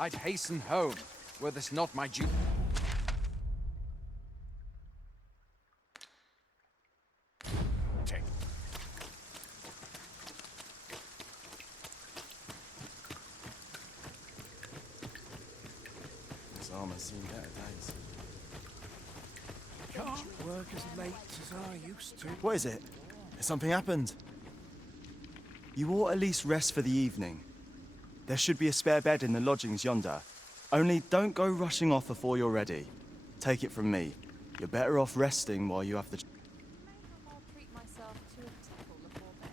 I'd hasten home, were this not my duty. This armor's seen better days. Can't work as late as I used to. What is it? Has something happened? You ought at least rest for the evening. There should be a spare bed in the lodgings yonder. Only don't go rushing off before you're ready. Take it from me. You're better off resting while you have the... I'll treat myself to a tickle before bed.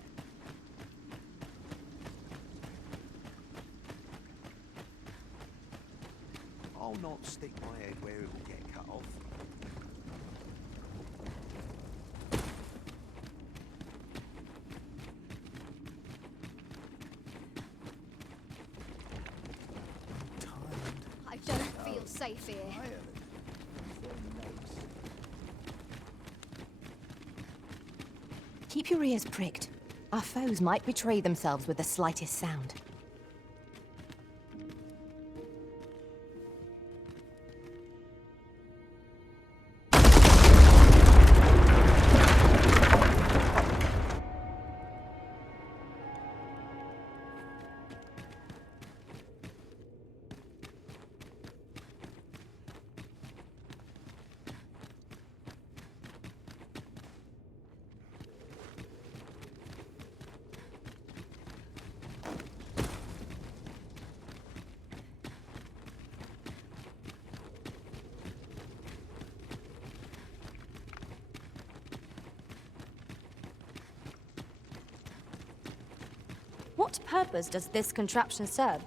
I'll not stick my head where it will get cut off. I don't feel safe here. Keep your ears pricked. Our foes might betray themselves with the slightest sound. What purpose does this contraption serve?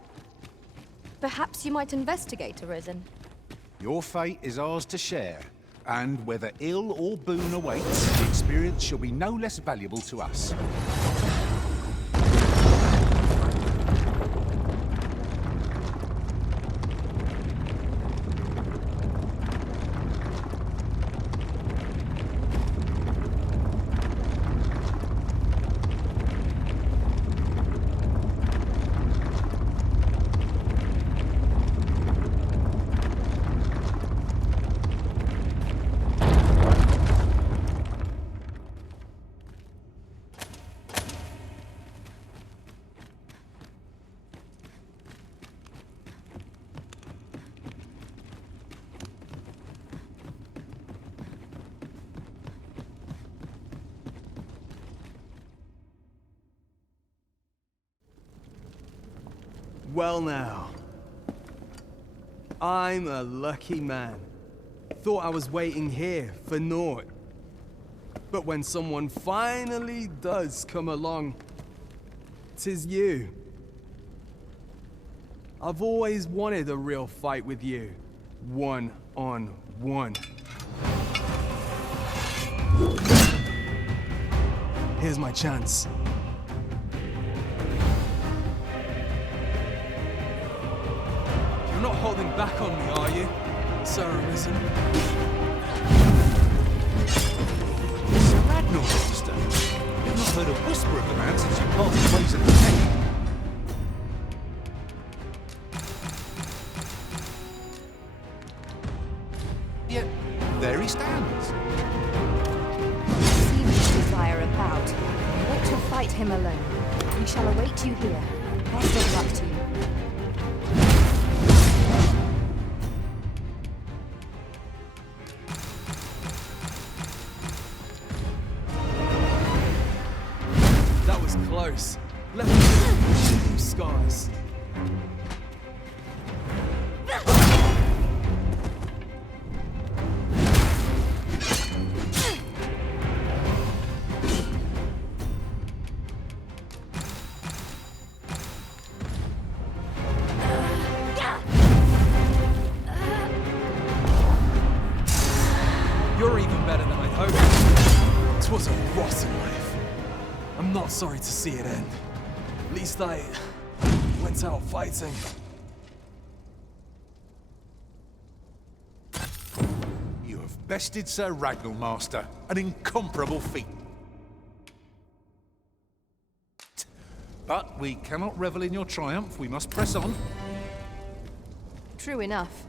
Perhaps you might investigate, Arisen. Your fate is ours to share, and whether ill or boon awaits, the experience shall be no less valuable to us. Well now. I'm a lucky man. Thought I was waiting here for naught. But when someone finally does come along, 'tis you. I've always wanted a real fight with you. One on one. Here's my chance. You're not holding back on me, are you, Sir Arisen? Sir Ragnar, Master. You've not heard a whisper of the man since you parted ways at the tent. Yet, there he stands. See this desire about. You ought to fight him alone. We shall await you here. Best of luck to you. That was close. Left me with shooting scars. You're even better than I'd hoped. 'Twas a rotten life. I'm not sorry to see it end. At least I went out fighting. You have bested Sir Ragnar, Master. An incomparable feat. But we cannot revel in your triumph. We must press on. true enough.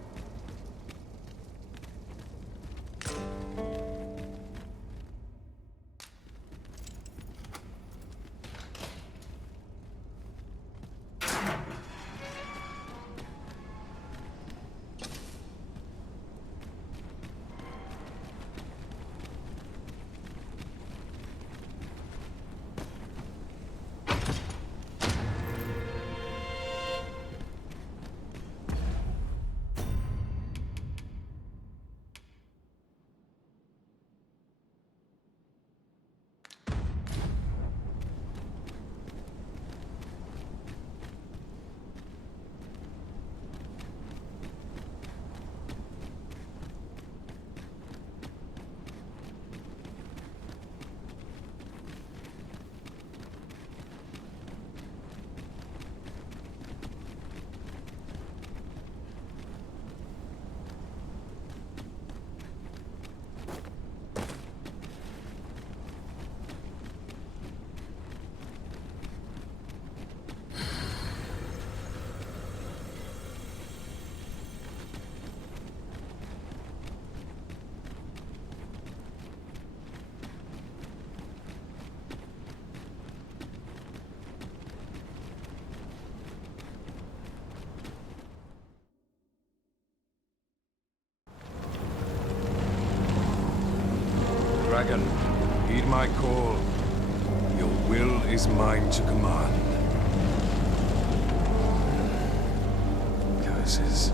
Dragon, heed my call. Your will is mine to command. Curses.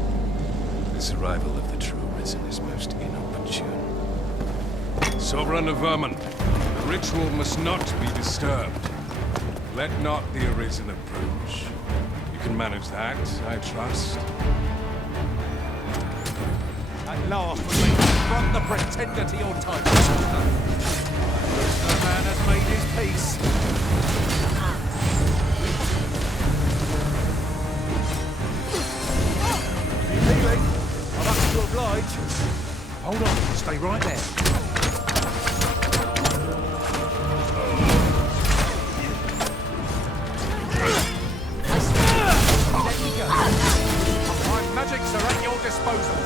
This arrival of the true Risen is most inopportune. Sovereign of Vermin, the ritual must not be disturbed. Let not the Arisen approach. You can manage that, I trust. At last we may confront the pretender to your titles. The man has made his peace. You healing? I'm happy to oblige. Hold on, stay right there. There you go. My magics are at your disposal.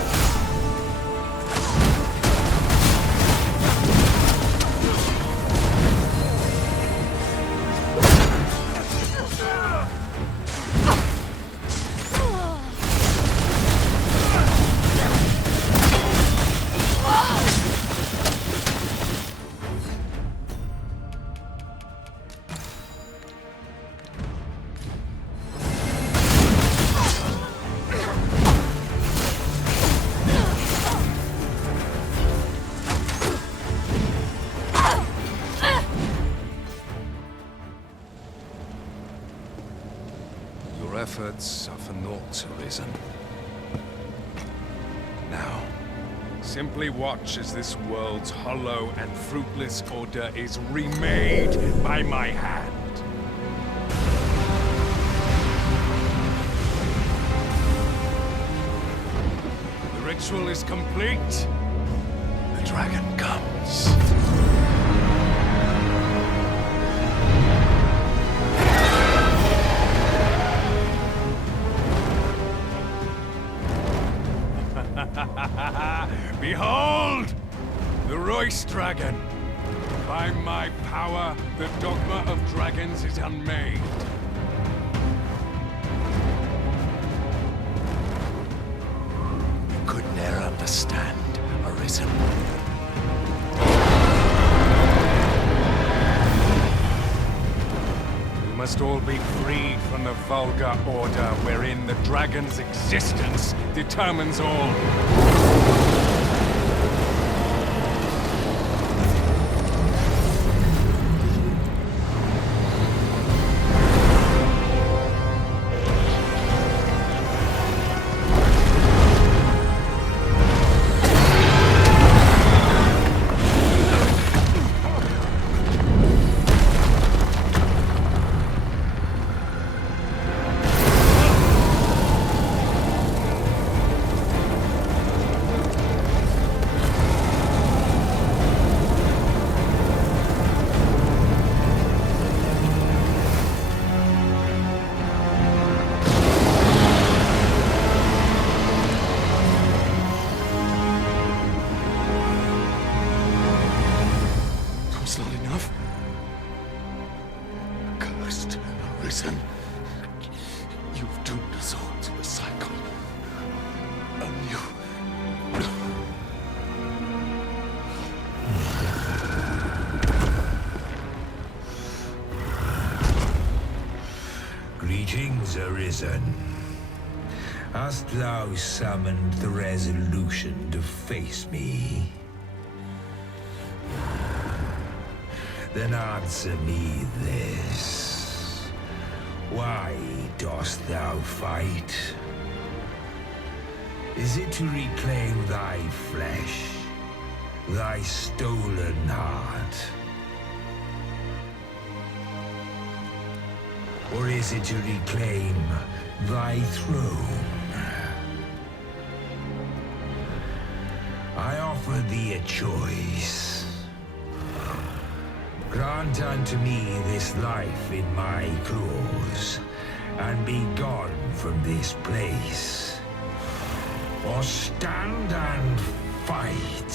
Your efforts are for naught, Arisen. Now, simply watch as this world's hollow and fruitless order is remade by my hand. The ritual is complete. The dragon comes. Behold! The Royce Dragon! By my power, the Dogma of Dragons is unmade. You could ne'er understand, Arisen. We must all be freed from the vulgar order wherein the dragon's existence determines all. risen. You've doomed us all to the cycle. And you... Greetings, Arisen. Hast thou summoned the resolution to face me? Then answer me this. Why dost thou fight? Is it to reclaim thy flesh, thy stolen heart? Or is it to reclaim thy throne? I offer thee a choice. Grant unto me this life in my claws, and be gone from this place. Or stand and fight.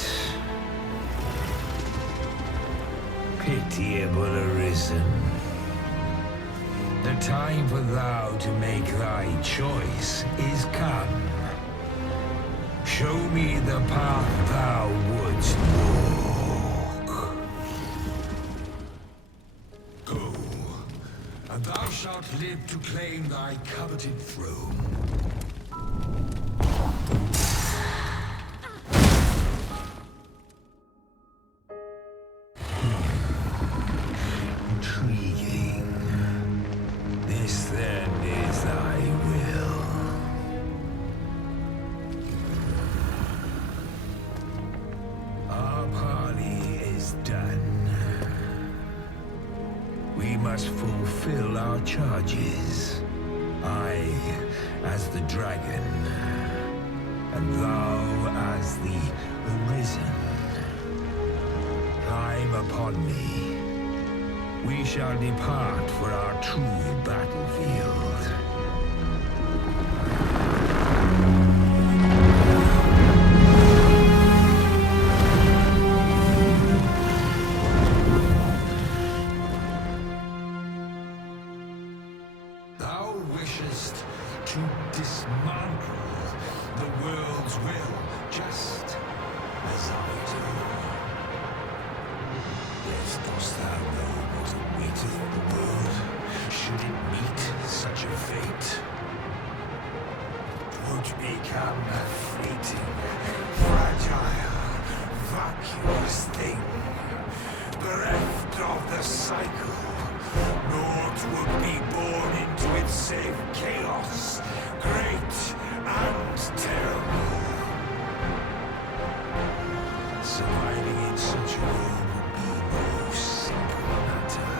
Pitiable Arisen. The time for thou to make thy choice is come. Show me the path thou wouldst walk. Go, and thou shalt live to claim thy coveted throne. Intriguing. This then is thy will. Our parley is done. We must fulfill our charges. I as the dragon, and thou as the Arisen. Climb upon me. We shall depart for our true battlefield. Thou wishest to dismantle the world's will, just as I do. Yet dost thou know what awaiteth the world, should it meet such a fate? 'Twould become a fleeting, fragile, vacuous thing, bereft of the cycle. Naught would be born into it save chaos, great and terrible. Surviving in such a world would be no simple matter.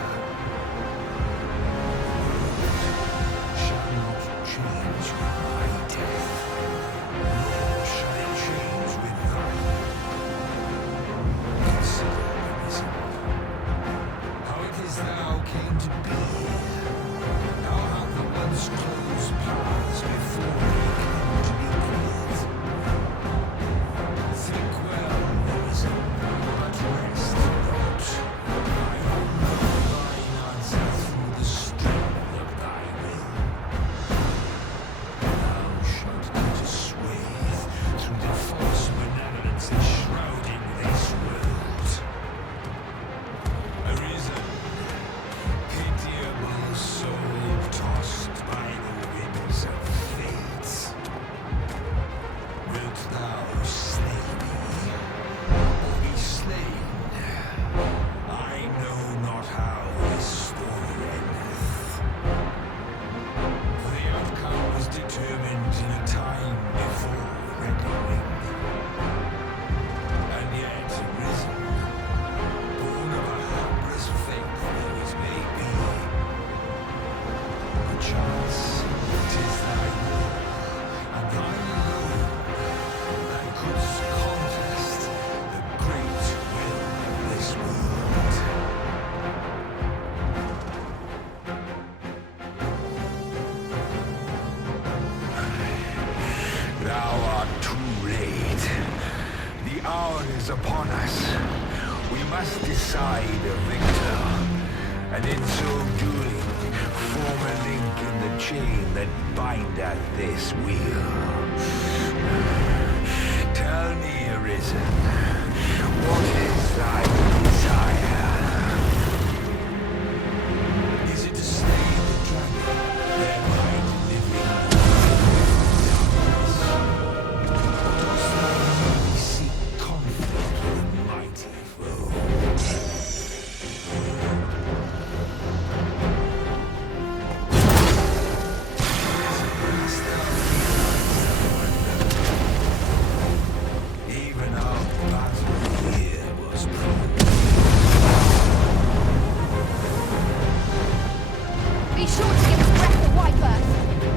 Shall not change with my death, nor shall it change with thine. Consider, Arisen, how it is thou came to be. How have the once closed paths before thee come to be cleared? Think well, Arisen, but rest not. I will know thine answer through the strength of thy will. Thou shalt go to swathe through the false benevolence enshrouding this world. Arisen, pitiable soul tossed by the winds of fate. Wilt thou slay me, or be slain? I know not how this story endeth. For the outcome was determined in a time before reckoning. And yet Arisen, born of a hopeless faith though it may be, perchance it is thy will, and thine alone, that couldst contest the great will of this world. Thou art too late. The hour is upon us. We must decide a victor, and in so doing, form a link in the chain that bindeth this wheel. Tell me, Arisen, what is thy desire? Is it to slay the dragon, thereby delivering dost thou merely seek conflict with a mighty foe? Even our battle here was Be sure to give his breath a wiper.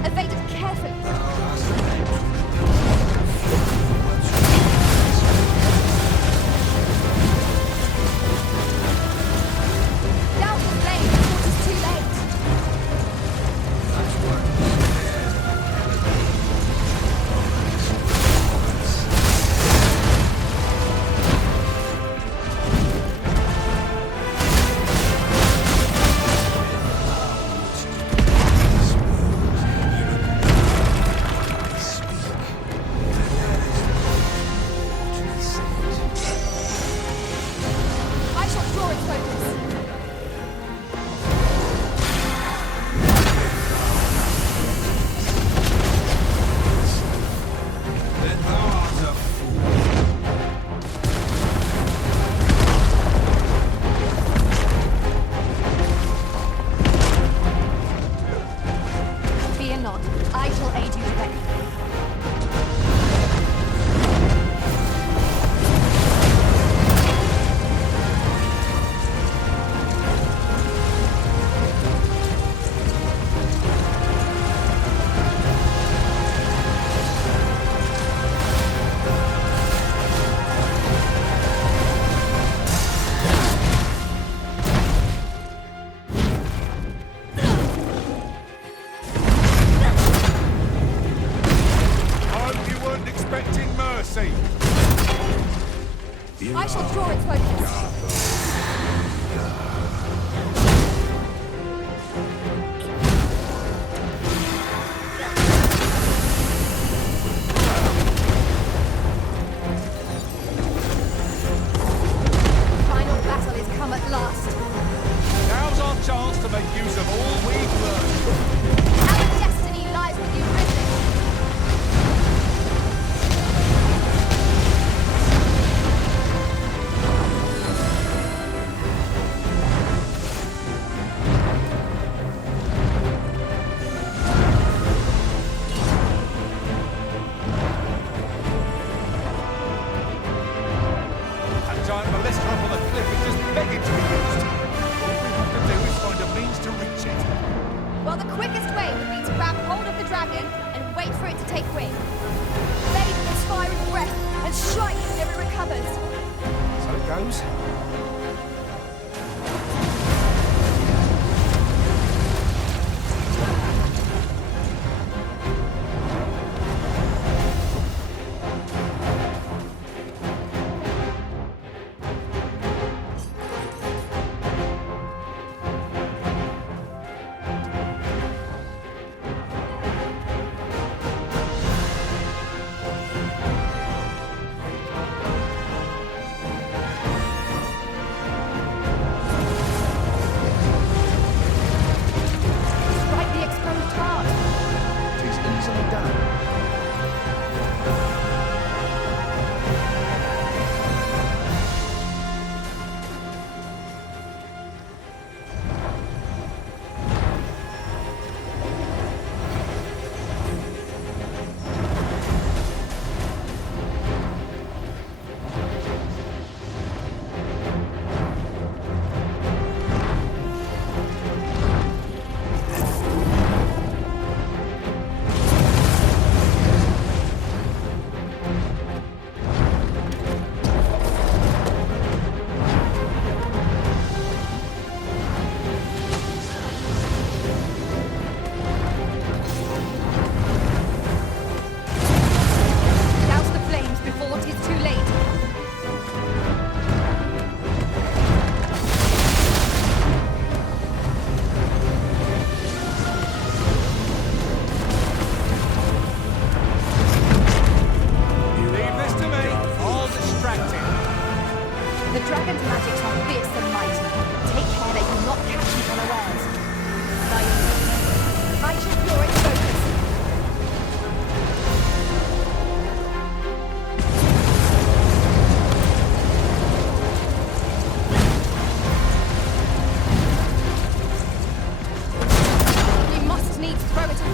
Evade it carefully. Down the blade before it is too late. I shall draw its focus. Then thou art a fool. Fear not. I shall aid you directly. Hope you weren't expecting mercy. I shall draw its focus. Final battle is come at last. Now's our chance to make use of all we've learned. Our destiny lies with you, Risen. That giant ballista up on the cliff is just begging to be used. All we have to do is find a means to reach it. Well, the quickest way would be to grab hold of the dragon and wait for it to take wing. Bathe its fiery breath and strike whenever it recovers. So it goes.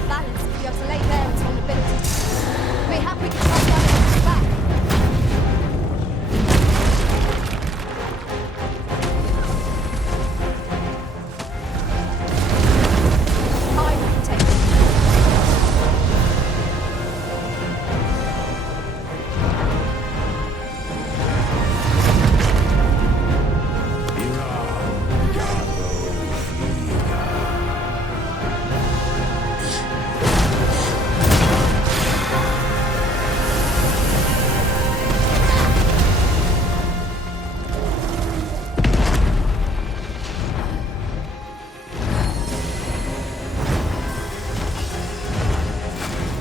off balance if you have to lay bare its vulnerability. We're happy to trust our back. I will protect you.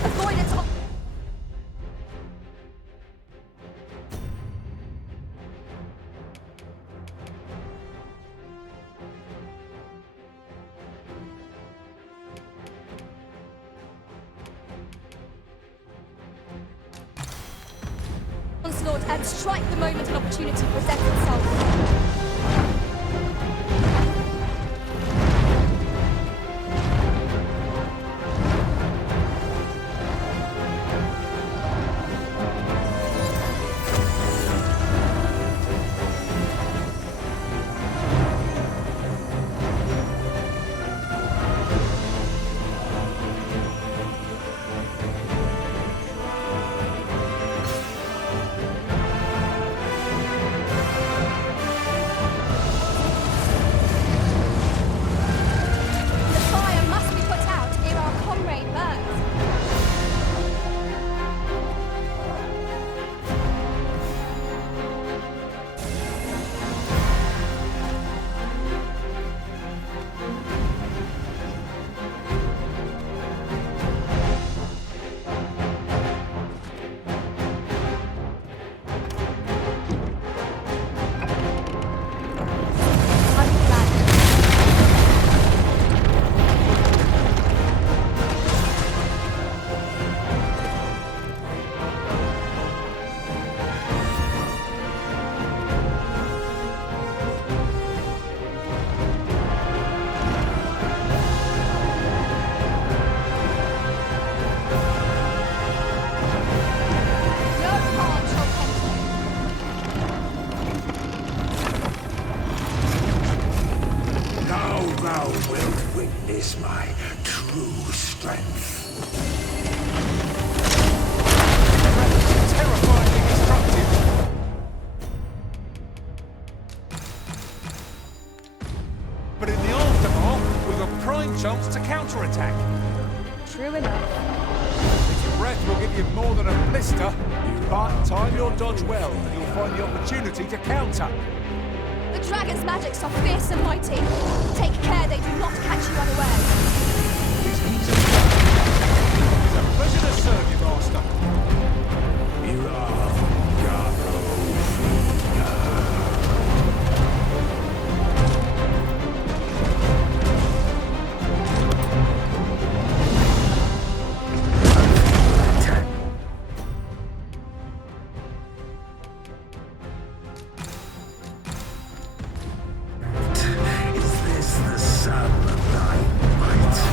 Avoid its onslaught and strike the moment an opportunity presents itself. The fire must be put out ere our comrade burns. I'm glad. No harm shall come to you. Now thou wilt witness my true strength. Terrifyingly destructive. But in the aftermath, we've a prime chance to counterattack. True enough. Its breath will give you more than a blister, but time your dodge well, and you'll find the opportunity to counter. The dragon's magics are fierce and mighty. Take care they do not catch you unawares. It's a pleasure to serve you, Master. Is this the sun of thy might?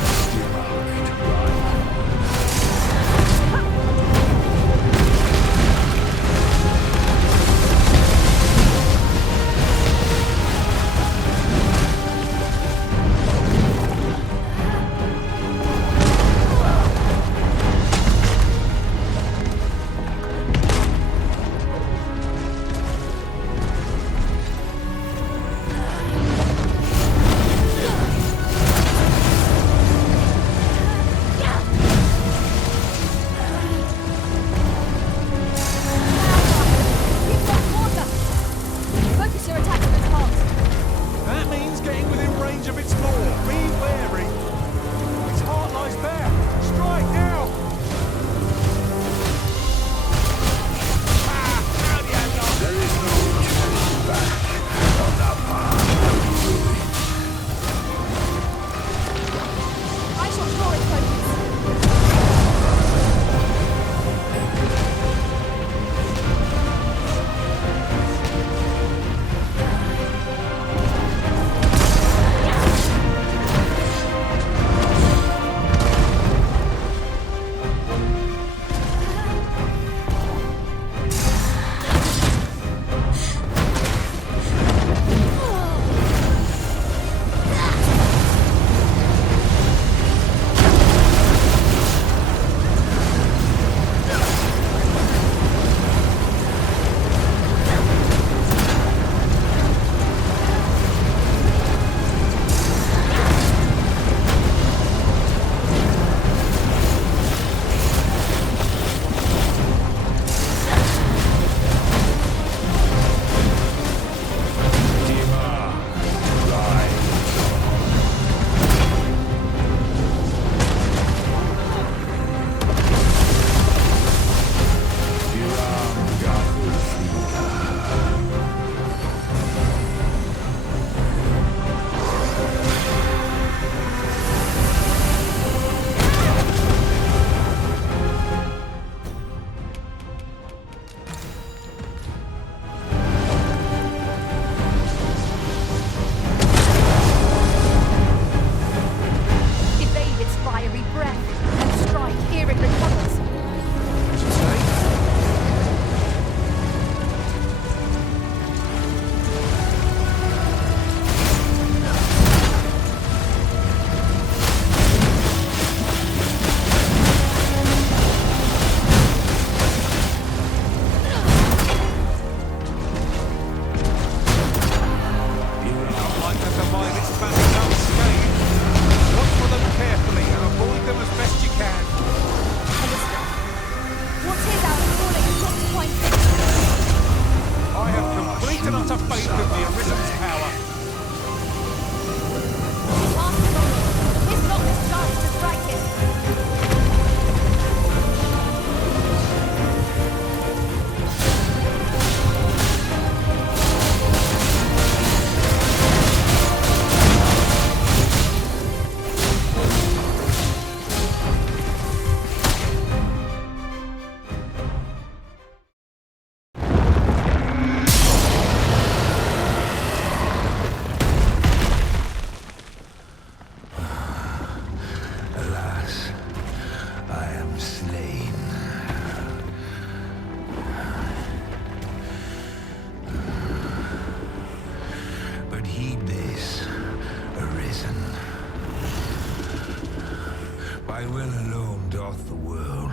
By will alone doth the world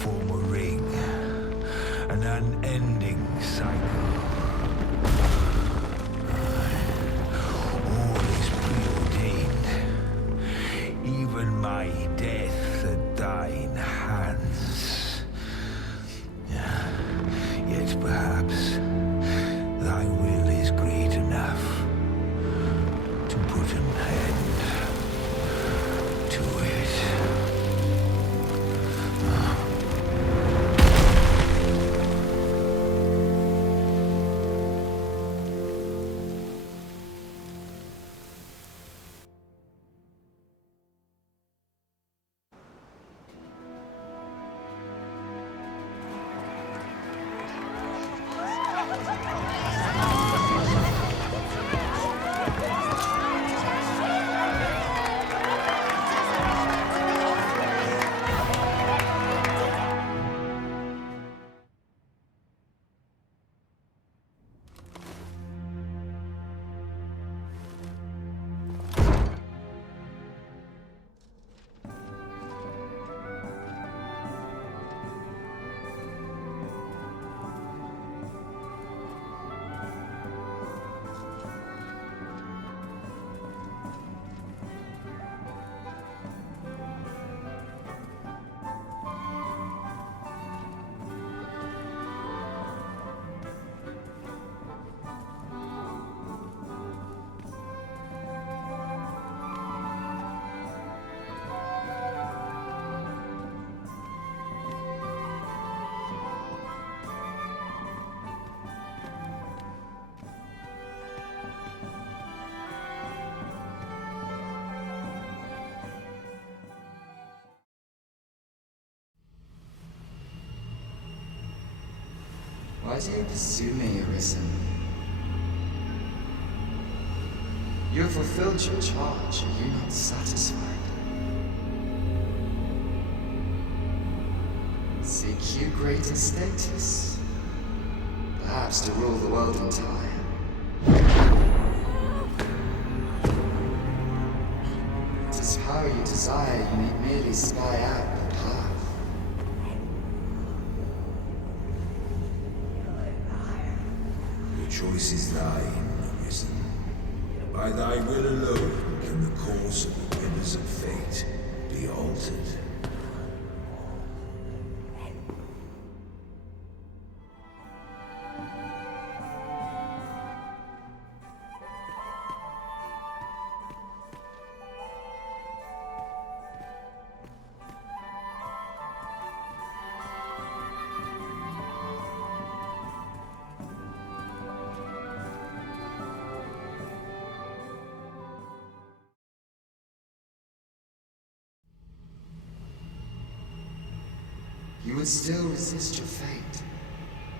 form a ring, an unending cycle. All is preordained, even my death at thine hands. Yet perhaps thy will is great enough to put an end to it. Why do you pursue me, Arisen? You have fulfilled your charge, are you not satisfied? Seek you greater status? Perhaps to rule the world entire? It is power you desire, you need merely spy out the path. The choice is thine, Arisen. By thy will alone can the course of the winners of fate be altered. You would still resist your fate.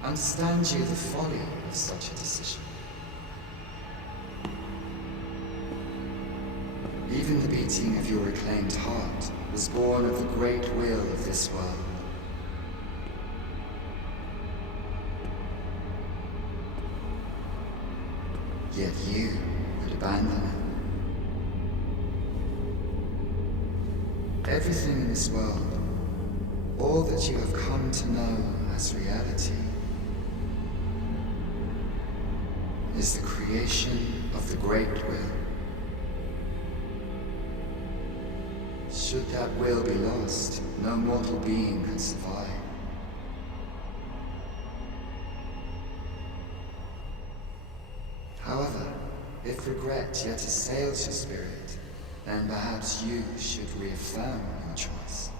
Understand you the folly of such a decision. Even the beating of your reclaimed heart was born of the great will of this world. Yet you would abandon it. Everything in this world, all that you have come to know as reality, is the creation of the great will. Should that will be lost, no mortal being can survive. However, if regret yet assails your spirit, then perhaps you should reaffirm your choice.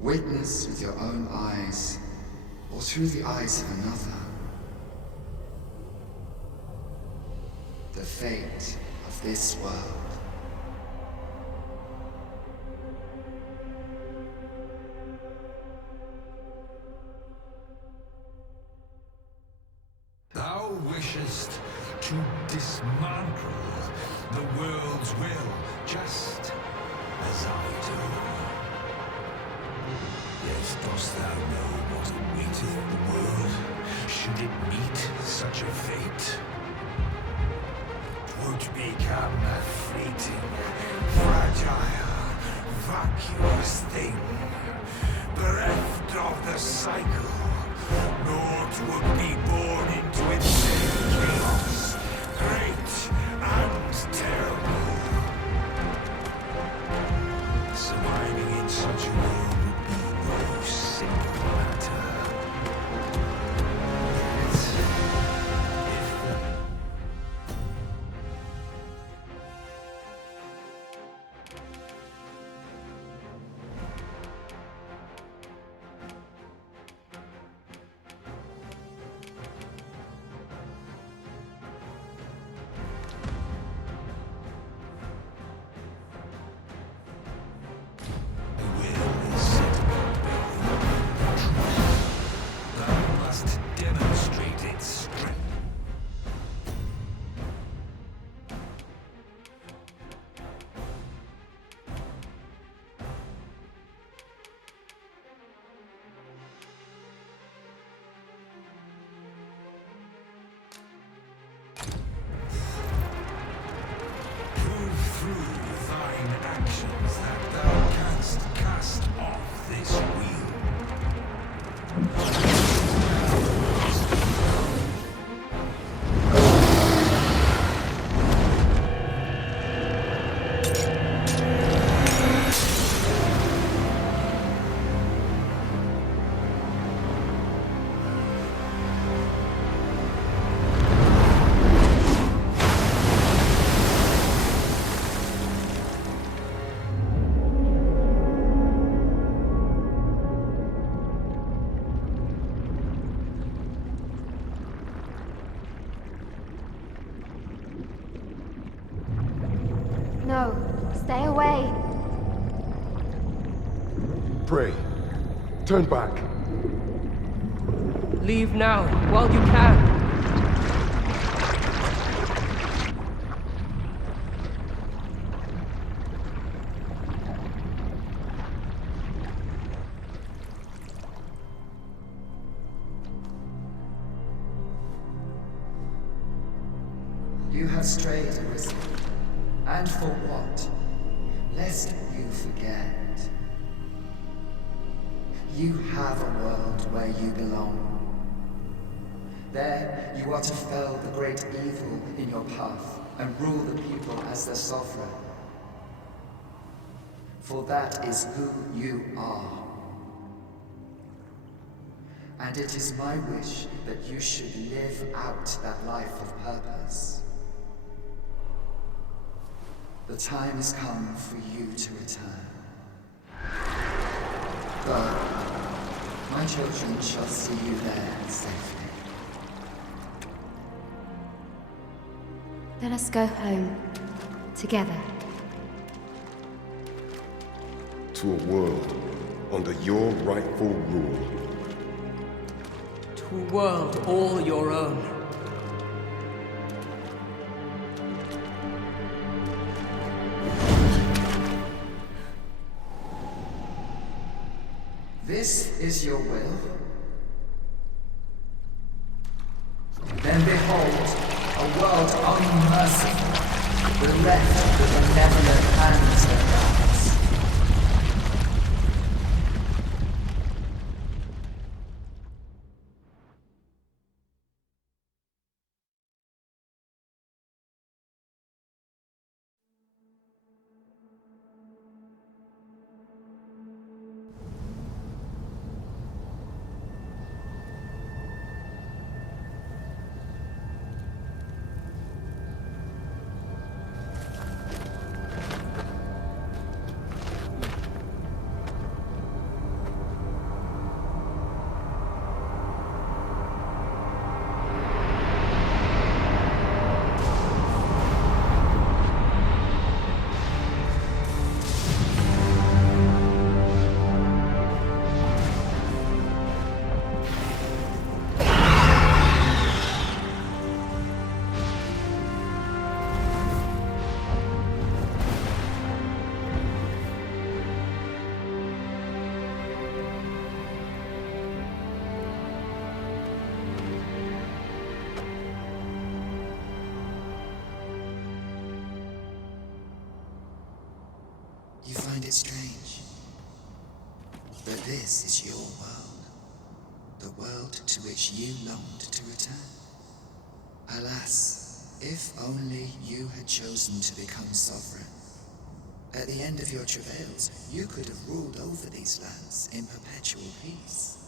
Witness with your own eyes, or through the eyes of another, the fate of this world. Thou wishest to dismantle the world's will, just as I do. Yet dost thou know what awaiteth the world, should it meet such a fate? become a fleeting, fragile, vacuous thing, bereft of the cycle. Naught would be born into its same chaos, great and terrible. Surviving in such a world would be no simple matter. Yet, if the demonstrate its strength. Prove through thine actions that thou canst cast off this wheel. No, stay away. Pray. Turn back. Leave now, while you can. You have strayed, Arisen. And for what? Lest you forget. You have a world where you belong. There, you are to fell the great evil in your path and rule the people as their sovereign. For that is who you are. And it is my wish that you should live out that life of purpose. The time has come for you to return. Go. My children shall see you there safely. Let us go home. Together. To a world under your rightful rule. To a world all your own. This is your will? Then behold, a world unmerciful, bereft with benevolent hands and mouths. find it strange, but this is your world. The world to which you longed to return. Alas, if only you had chosen to become sovereign. At the end of your travails, you could have ruled over these lands in perpetual peace.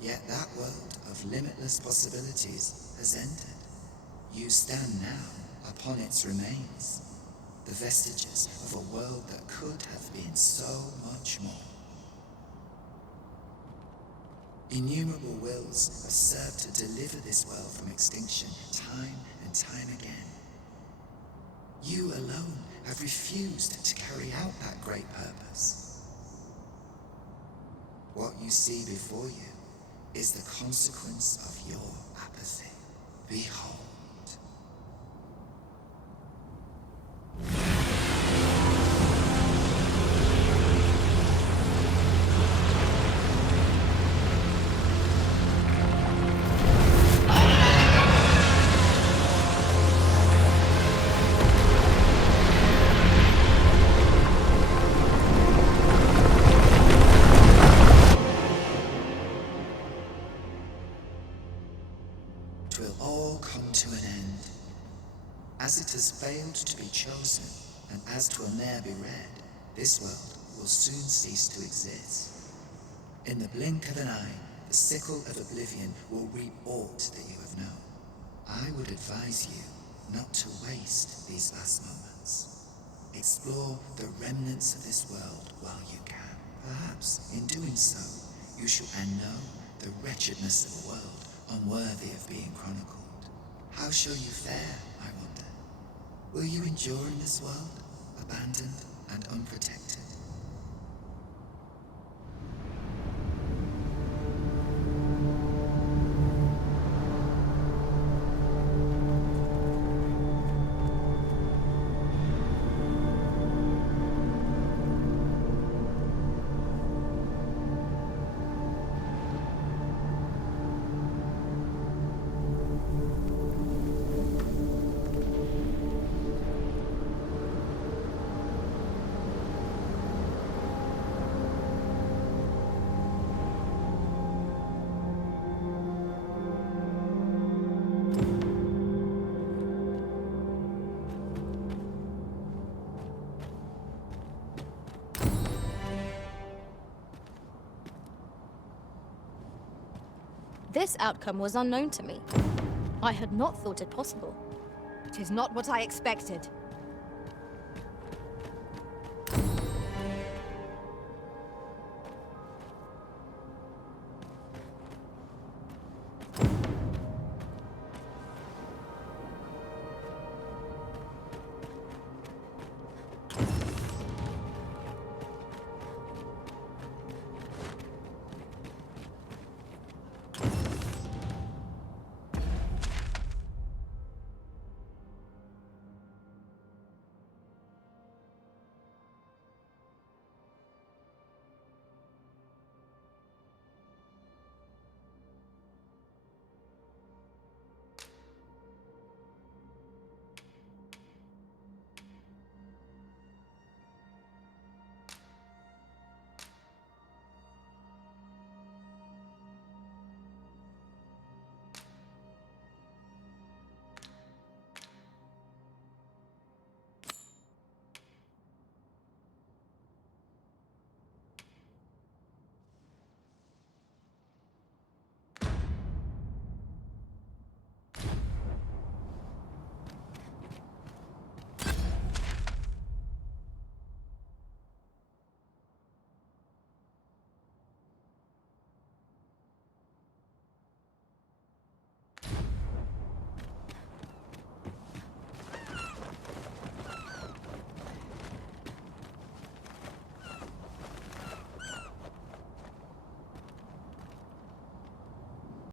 Yet that world of limitless possibilities has ended. You stand now upon its remains, the vestiges of a world that could have been so much more. Innumerable wills have served to deliver this world from extinction time and time again. You alone have refused to carry out that great purpose. What you see before you is the consequence of your apathy. Behold. Twill all come to an end. As it has failed to be chosen, and as 'twill ne'er be read, this world will soon cease to exist. In the blink of an eye, the sickle of oblivion will reap aught that you have known. I would advise you not to waste these last moments. Explore the remnants of this world while you can. Perhaps, in doing so, you shall know the wretchedness of a world unworthy of being chronicled. How shall you fare, I wonder? Will you endure in this world, abandoned and unprotected? This outcome was unknown to me. I had not thought it possible. It is not what I expected.